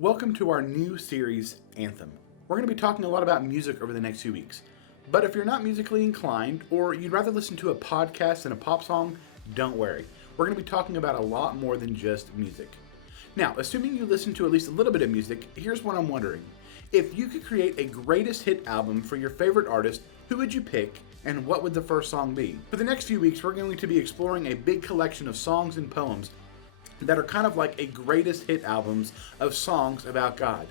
Welcome to our new series, Anthem. We're going to be talking a lot about music over the next few weeks. But if you're not musically inclined, or you'd rather listen to a podcast than a pop song, don't worry. We're going to be talking about a lot more than just music. Now, assuming you listen to at least a little bit of music, here's what I'm wondering. If you could create a greatest hit album for your favorite artist, who would you pick, and what would the first song be? For the next few weeks, we're going to be exploring a big collection of songs and poems that are kind of like a greatest hit albums of songs about God.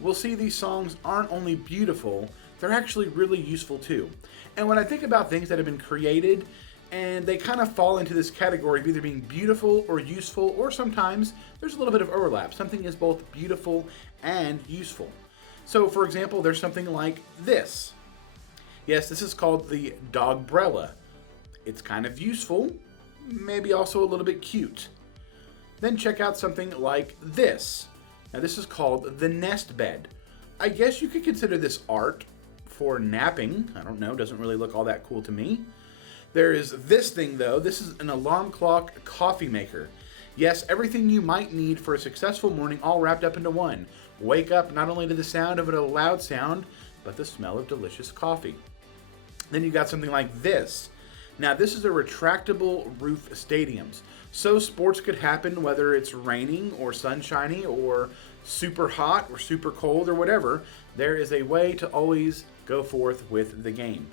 We'll see these songs aren't only beautiful, they're actually really useful too. And when I think about things that have been created, and they kind of fall into this category of either being beautiful or useful, or sometimes there's a little bit of overlap. Something is both beautiful and useful. So for example, there's something like this. Yes, this is called the Dogbrella. It's kind of useful, maybe also a little bit cute. Then check out something like this. Now this is called the Nest Bed. I guess you could consider this art for napping. I don't know, doesn't really look all that cool to me. There is this thing though. This is an alarm clock coffee maker. Yes, everything you might need for a successful morning all wrapped up into one. Wake up not only to the sound of a loud sound, but the smell of delicious coffee. Then you got something like this. Now this is a retractable roof stadiums. So sports could happen whether it's raining or sunshiny or super hot or super cold or whatever. There is a way to always go forth with the game.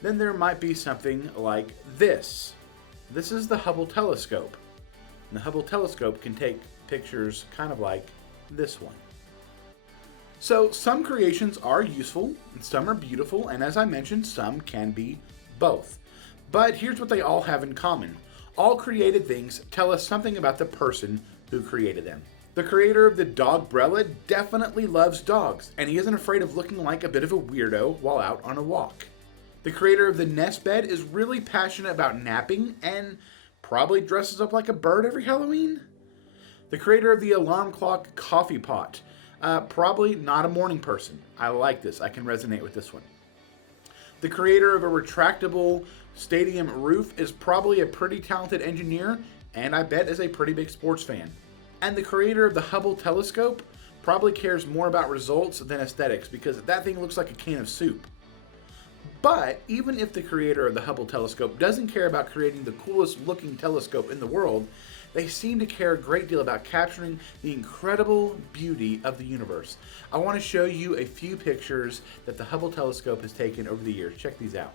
Then there might be something like this. This is the Hubble telescope. And the Hubble telescope can take pictures kind of like this one. So some creations are useful and some are beautiful, and as I mentioned, some can be both. But here's what they all have in common. All created things tell us something about the person who created them. The creator of the Dogbrella definitely loves dogs, and he isn't afraid of looking like a bit of a weirdo while out on a walk. The creator of the Nest Bed is really passionate about napping and probably dresses up like a bird every Halloween. The creator of the alarm clock coffee pot, probably not a morning person. I like this, I can resonate with this one. The creator of a retractable stadium roof is probably a pretty talented engineer, and I bet is a pretty big sports fan. And the creator of the Hubble telescope probably cares more about results than aesthetics, because that thing looks like a can of soup. But even if the creator of the Hubble telescope doesn't care about creating the coolest looking telescope in the world, they seem to care a great deal about capturing the incredible beauty of the universe. I want to show you a few pictures that the Hubble telescope has taken over the years. Check these out.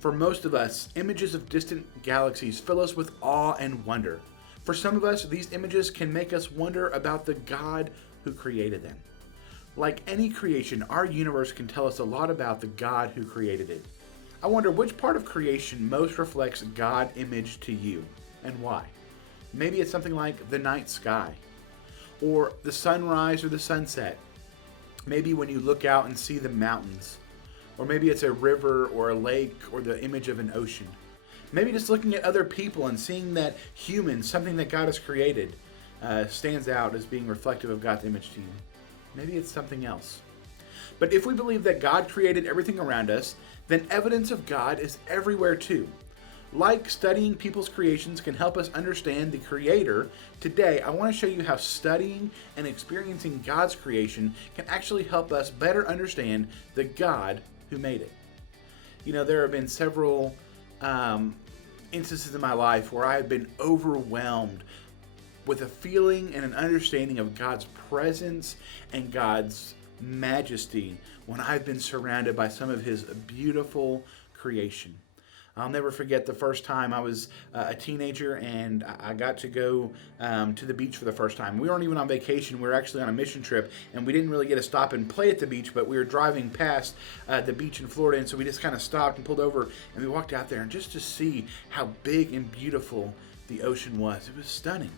For most of us, images of distant galaxies fill us with awe and wonder. For some of us, these images can make us wonder about the God who created them. Like any creation, our universe can tell us a lot about the God who created it. I wonder which part of creation most reflects God image to you, and why. Maybe it's something like the night sky, or the sunrise or the sunset. Maybe when you look out and see the mountains. Or maybe it's a river or a lake or the image of an ocean. Maybe just looking at other people and seeing that humans, something that God has created, stands out as being reflective of God's image to you. Maybe it's something else. But if we believe that God created everything around us, then evidence of God is everywhere too. Like studying people's creations can help us understand the Creator, today I want to show you how studying and experiencing God's creation can actually help us better understand the God who made it. You know, there have been several instances in my life where I have been overwhelmed with a feeling and an understanding of God's presence and God's majesty when I've been surrounded by some of His beautiful creation. I'll never forget the first time I was a teenager and I got to go to the beach for the first time. We weren't even on vacation. We were actually on a mission trip, and we didn't really get to stop and play at the beach, but we were driving past the beach in Florida, and so we just kind of stopped and pulled over, and we walked out there, and just to see how big and beautiful the ocean was. It was stunning.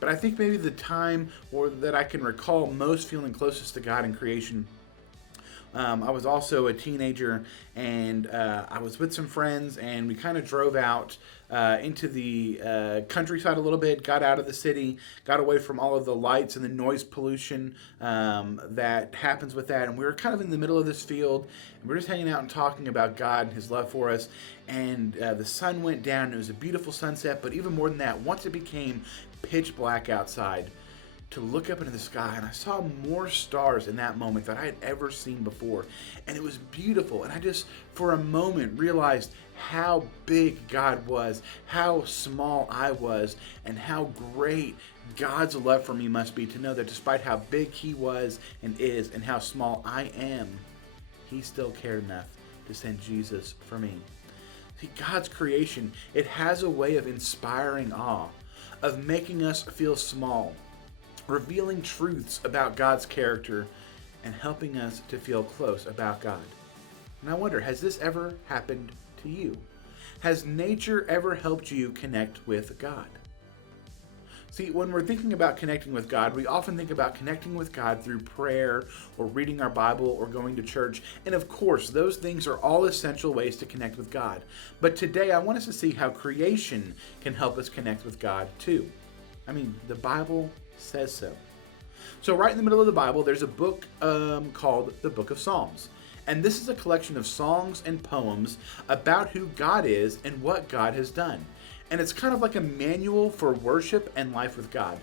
But I think maybe the time or that I can recall most feeling closest to God in creation I was also a teenager, and I was with some friends, and we kind of drove out into the countryside a little bit, got out of the city, got away from all of the lights and the noise pollution that happens with that. And we were kind of in the middle of this field, and we were just hanging out and talking about God and His love for us. And the sun went down, and it was a beautiful sunset. But even more than that, once it became pitch black outside, to look up into the sky, and I saw more stars in that moment than I had ever seen before. And it was beautiful. And I just, for a moment, realized how big God was, how small I was, and how great God's love for me must be, to know that despite how big He was and is, and how small I am, He still cared enough to send Jesus for me. See, God's creation, it has a way of inspiring awe, of making us feel small, revealing truths about God's character, and helping us to feel close about God. And I wonder, has this ever happened to you? Has nature ever helped you connect with God? See, when we're thinking about connecting with God, we often think about connecting with God through prayer, or reading our Bible, or going to church. And of course, those things are all essential ways to connect with God. But today, I want us to see how creation can help us connect with God too. I mean, the Bible says so. So right in the middle of the Bible, there's a book called the Book of Psalms. And this is a collection of songs and poems about who God is and what God has done. And it's kind of like a manual for worship and life with God.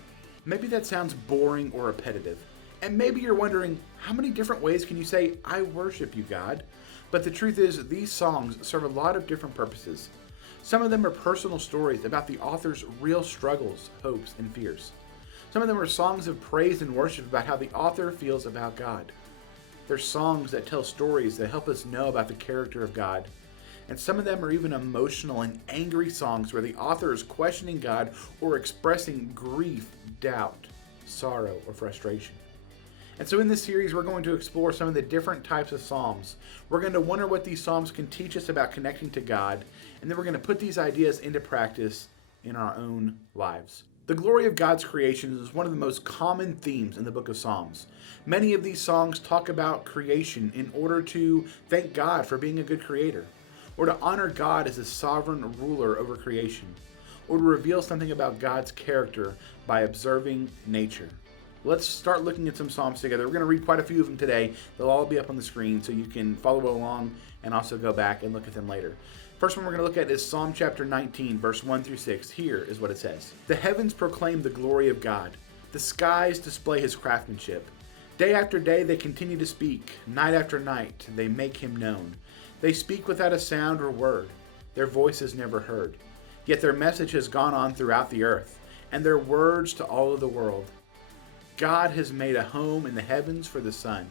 Maybe that sounds boring or repetitive. And maybe you're wondering, how many different ways can you say, I worship you, God? But the truth is, these songs serve a lot of different purposes. Some of them are personal stories about the author's real struggles, hopes, and fears. Some of them are songs of praise and worship about how the author feels about God. They're songs that tell stories that help us know about the character of God. And some of them are even emotional and angry songs where the author is questioning God or expressing grief, doubt, sorrow, or frustration. And so in this series, we're going to explore some of the different types of psalms. We're going to wonder what these psalms can teach us about connecting to God, and then we're going to put these ideas into practice in our own lives. The glory of God's creation is one of the most common themes in the book of Psalms. Many of these songs talk about creation in order to thank God for being a good creator, or to honor God as a sovereign ruler over creation, or to reveal something about God's character by observing nature. Let's start looking at some Psalms together. We're going to read quite a few of them today. They'll all be up on the screen so you can follow along and also go back and look at them later. First one we're going to look at is Psalm chapter 19, verse 1 through 6. Here is what it says. The heavens proclaim the glory of God. The skies display His craftsmanship. Day after day they continue to speak. Night after night they make Him known. They speak without a sound or word. Their voice is never heard. Yet their message has gone on throughout the earth, and their words to all of the world. God has made a home in the heavens for the sun.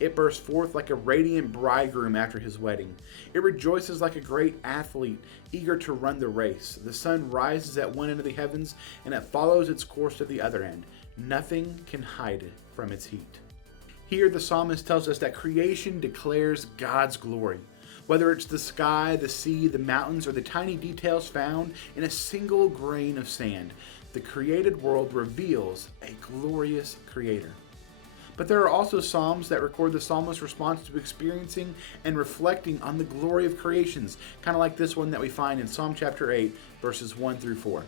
It bursts forth like a radiant bridegroom after his wedding. It rejoices like a great athlete, eager to run the race. The sun rises at one end of the heavens, and it follows its course to the other end. Nothing can hide it from its heat. Here the psalmist tells us that creation declares God's glory. Whether it's the sky, the sea, the mountains, or the tiny details found in a single grain of sand, the created world reveals a glorious creator. But there are also psalms that record the psalmist's response to experiencing and reflecting on the glory of creations, kind of like this one that we find in Psalm chapter 8, verses 1 through 4.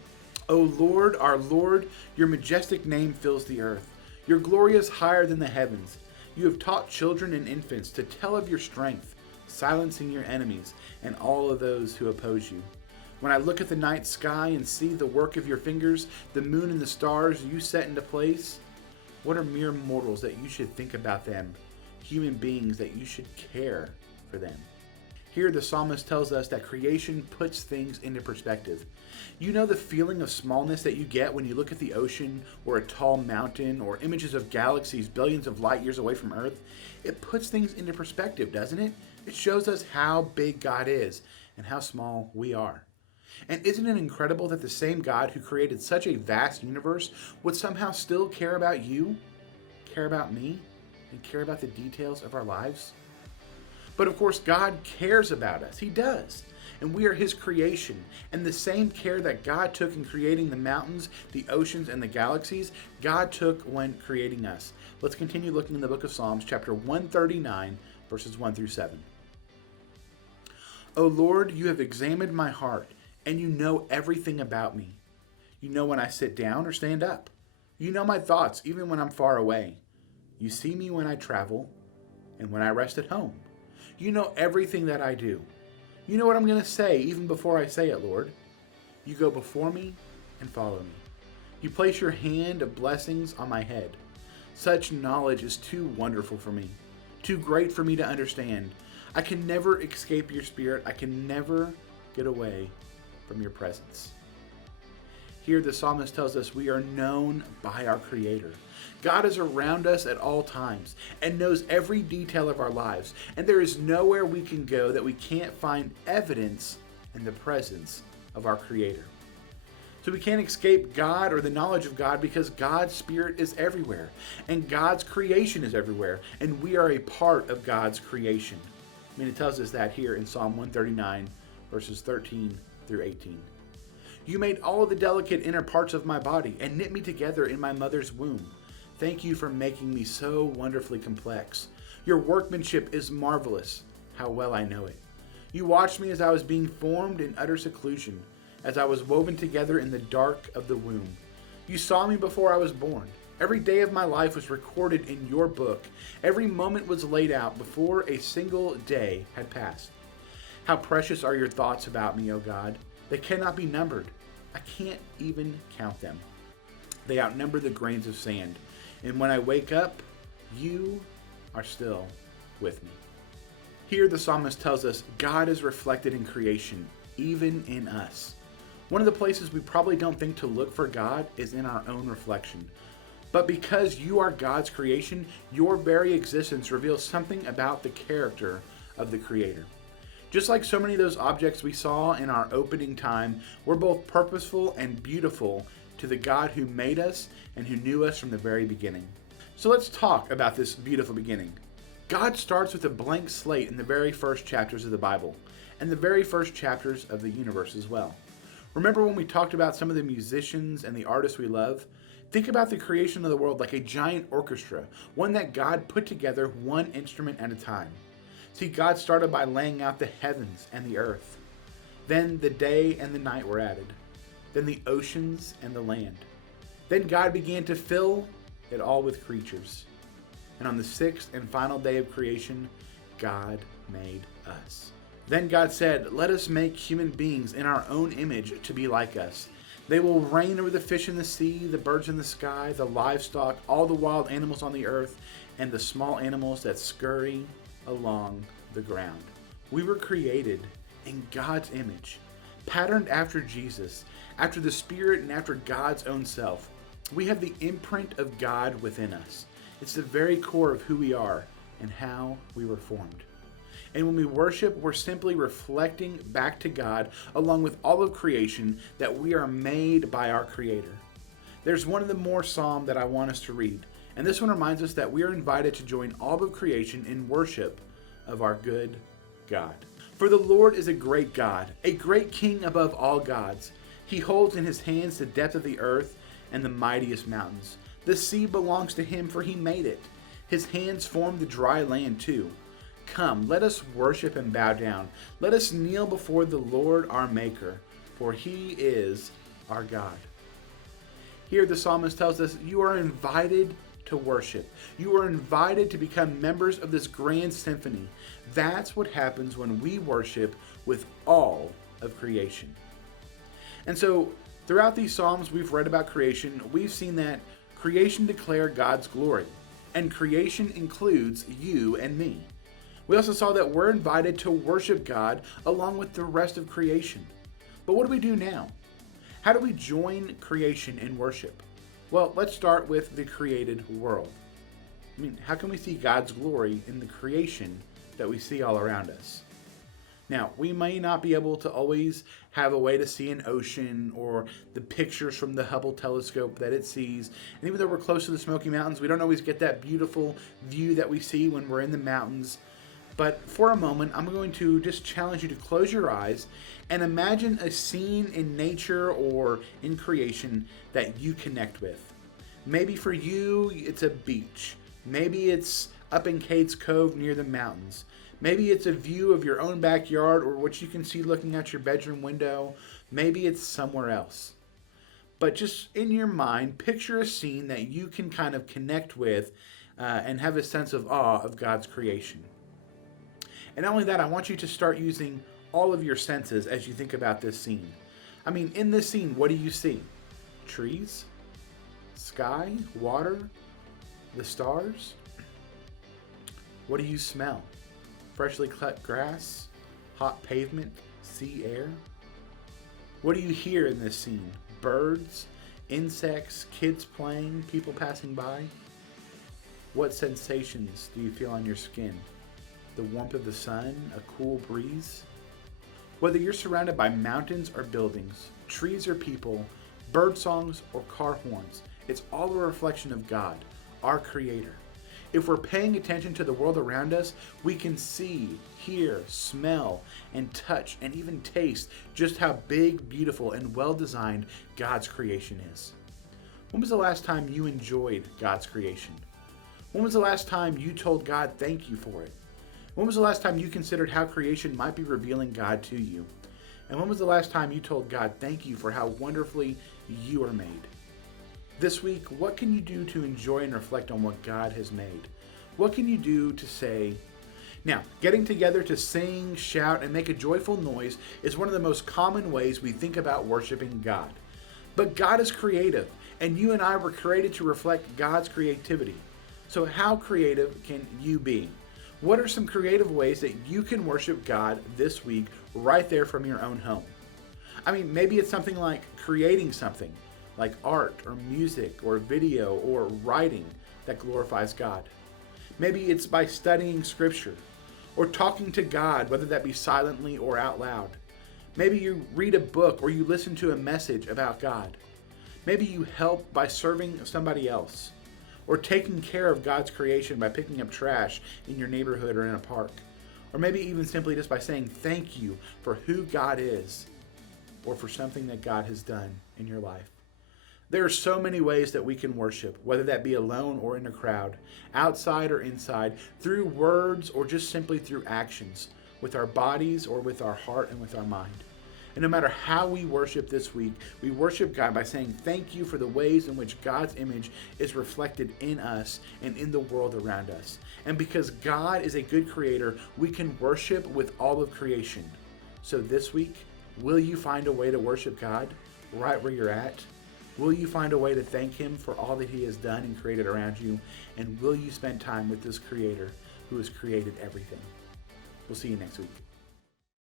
O Lord, our Lord, your majestic name fills the earth. Your glory is higher than the heavens. You have taught children and infants to tell of your strength, silencing your enemies and all of those who oppose you. When I look at the night sky and see the work of your fingers, the moon and the stars you set into place, what are mere mortals that you should think about them, human beings that you should care for them? Here the psalmist tells us that creation puts things into perspective. You know the feeling of smallness that you get when you look at the ocean or a tall mountain or images of galaxies billions of light years away from Earth? It puts things into perspective, doesn't it? It shows us how big God is and how small we are. And isn't it incredible that the same God who created such a vast universe would somehow still care about you, care about me, and care about the details of our lives? But of course, God cares about us. He does. And we are His creation. And the same care that God took in creating the mountains, the oceans, and the galaxies, God took when creating us. Let's continue looking in the book of Psalms, chapter 139, verses 1 through 7. O Lord, you have examined my heart, and you know everything about me. You know when I sit down or stand up. You know my thoughts, even when I'm far away. You see me when I travel and when I rest at home. You know everything that I do. You know what I'm going to say even before I say it, Lord. You go before me and follow me. You place your hand of blessings on my head. Such knowledge is too wonderful for me, too great for me to understand. I can never escape your spirit. I can never get away from your presence. Here the psalmist tells us we are known by our Creator. God is around us at all times and knows every detail of our lives. And there is nowhere we can go that we can't find evidence in the presence of our Creator. So we can't escape God or the knowledge of God because God's Spirit is everywhere. And God's creation is everywhere. And we are a part of God's creation. I mean, it tells us that here in Psalm 139, verses 13 through 18. You made all of the delicate inner parts of my body and knit me together in my mother's womb. Thank you for making me so wonderfully complex. Your workmanship is marvelous. How well I know it. You watched me as I was being formed in utter seclusion, as I was woven together in the dark of the womb. You saw me before I was born. Every day of my life was recorded in your book. Every moment was laid out before a single day had passed. How precious are your thoughts about me, O God. They cannot be numbered. I can't even count them. They outnumber the grains of sand. And when I wake up, you are still with me. Here the psalmist tells us God is reflected in creation, even in us. One of the places we probably don't think to look for God is in our own reflection. But because you are God's creation, your very existence reveals something about the character of the Creator. Just like so many of those objects we saw in our opening time, we're both purposeful and beautiful to the God who made us and who knew us from the very beginning. So let's talk about this beautiful beginning. God starts with a blank slate in the very first chapters of the Bible, and the very first chapters of the universe as well. Remember when we talked about some of the musicians and the artists we love? Think about the creation of the world like a giant orchestra, one that God put together one instrument at a time. See, God started by laying out the heavens and the earth. Then the day and the night were added. Then the oceans and the land. Then God began to fill it all with creatures. And on the sixth and final day of creation, God made us. Then God said, "Let us make human beings in our own image to be like us. They will reign over the fish in the sea, the birds in the sky, the livestock, all the wild animals on the earth, and the small animals that scurry along the ground." We were created in God's image, patterned after Jesus, after the Spirit and after God's own self. We have the imprint of God within us. It's the very core of who we are and how we were formed. And when we worship, we're simply reflecting back to God, along with all of creation, that we are made by our Creator. There's one of the more psalm that I want us to read, and this one reminds us that we are invited to join all of creation in worship of our good God. For the Lord is a great God, a great King above all gods. He holds in his hands the depth of the earth and the mightiest mountains. The sea belongs to him, for he made it. His hands formed the dry land too. Come, let us worship and bow down. Let us kneel before the Lord our Maker, for he is our God. Here the psalmist tells us you are invited to worship. You are invited to become members of this grand symphony. That's what happens when we worship with all of creation. And so throughout these psalms we've read about creation, we've seen that creation declared God's glory, and creation includes you and me. We also saw that we're invited to worship God along with the rest of creation. But what do we do now? How do we join creation in worship? Well, let's start with the created world. I mean, how can we see God's glory in the creation that we see all around us? Now, we may not be able to always have a way to see an ocean or the pictures from the Hubble telescope that it sees. And even though we're close to the Smoky Mountains, we don't always get that beautiful view that we see when we're in the mountains. But for a moment, I'm going to just challenge you to close your eyes and imagine a scene in nature or in creation that you connect with. Maybe for you, it's a beach. Maybe it's up in Cade's Cove near the mountains. Maybe it's a view of your own backyard or what you can see looking out your bedroom window. Maybe it's somewhere else. But just in your mind, picture a scene that you can kind of connect with and have a sense of awe of God's creation. And not only that, I want you to start using all of your senses as you think about this scene. I mean, in this scene, what do you see? Trees? Sky? Water? The stars? What do you smell? Freshly cut grass? Hot pavement? Sea air? What do you hear in this scene? Birds? Insects? Kids playing? People passing by? What sensations do you feel on your skin? The warmth of the sun? A cool breeze? Whether you're surrounded by mountains or buildings, trees or people, bird songs or car horns, it's all a reflection of God, our Creator. If we're paying attention to the world around us, we can see, hear, smell, and touch, and even taste just how big, beautiful, and well-designed God's creation is. When was the last time you enjoyed God's creation? When was the last time you told God thank you for it? When was the last time you considered how creation might be revealing God to you? And when was the last time you told God thank you for how wonderfully you are made? This week, what can you do to enjoy and reflect on what God has made? What can you do to say? Now, getting together to sing, shout, and make a joyful noise is one of the most common ways we think about worshiping God. But God is creative, and you and I were created to reflect God's creativity. So how creative can you be? What are some creative ways that you can worship God this week right there from your own home? I mean, maybe it's something like creating something, like art or music or video or writing that glorifies God. Maybe it's by studying scripture or talking to God, whether that be silently or out loud. Maybe you read a book or you listen to a message about God. Maybe you help by serving somebody else or taking care of God's creation by picking up trash in your neighborhood or in a park. Or maybe even simply just by saying thank you for who God is or for something that God has done in your life. There are so many ways that we can worship, whether that be alone or in a crowd, outside or inside, through words or just simply through actions, with our bodies or with our heart and with our mind. And no matter how we worship this week, we worship God by saying thank you for the ways in which God's image is reflected in us and in the world around us. And because God is a good creator, we can worship with all of creation. So this week, will you find a way to worship God right where you're at? Will you find a way to thank Him for all that He has done and created around you? And will you spend time with this Creator who has created everything? We'll see you next week.